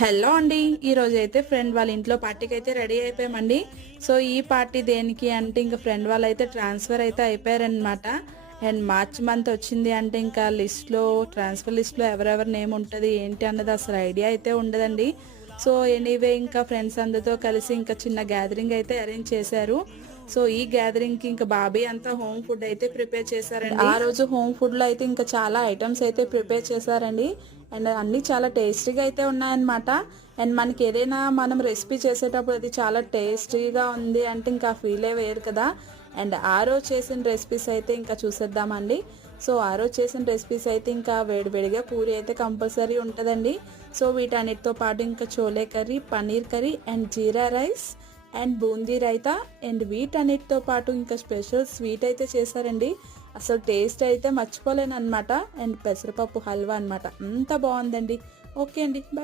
Hello అండి ఈరోజు అయితే ఫ్రెండ్ వాళ్ళ ఇంట్లో పార్టీకి అయితే రెడీ అయిపోయామండి. సో ఈ పార్టీ దేనికి అంటే ఇంకా ఫ్రెండ్ వాళ్ళు అయితే ట్రాన్స్ఫర్ అయితే అయిపోయారనమాట అండ్ మార్చ్ మంత్ వచ్చింది అంటే ఇంకా లిస్ట్లో ట్రాన్స్ఫర్ లిస్ట్లో ఎవరెవరి నేమ్ ఉంటుంది ఏంటి అన్నది అసలు ఐడియా అయితే ఉండదండి. సో ఎనీవే ఇంకా ఫ్రెండ్స్ అందరితో కలిసి ఇంకా చిన్న గ్యాదరింగ్ అయితే అరేంజ్ చేశారు. సో ఈ గ్యాదరింగ్కి ఇంకా బాబీ అంతా హోమ్ ఫుడ్ అయితే ప్రిపేర్ చేశారండి. ఆ రోజు హోమ్ ఫుడ్లో అయితే ఇంకా చాలా ఐటమ్స్ అయితే ప్రిపేర్ చేశారండి. అండ్ అన్ని చాలా టేస్టీగా అయితే ఉన్నాయన్నమాట. అండ్ మనకి ఏదైనా మనం రెసిపీ చేసేటప్పుడు అది చాలా టేస్టీగా ఉంది అంటే ఇంకా ఫీలే వేరు కదా. అండ్ ఆ రోజు చేసిన రెసిపీస్ అయితే ఇంకా చూసేద్దామండి. సో ఆ రోజు చేసిన రెసిపీస్ అయితే ఇంకా వేడివేడిగా పూరి అయితే కంపల్సరీ ఉంటుందండి. సో వీటన్నిటితో పాటు ఇంకా chole curry paneer curry and jeera rice and boondi raita and వీటన్నిటితో పాటు ఇంకా స్పెషల్ స్వీట్ అయితే చేశారండి. అసలు టేస్ట్ అయితే మర్చిపోలేను అనమాట అండ్ పెసరపప్పు హల్వా అనమాట అంత బాగుందండి. ఓకే అండి. బాయ్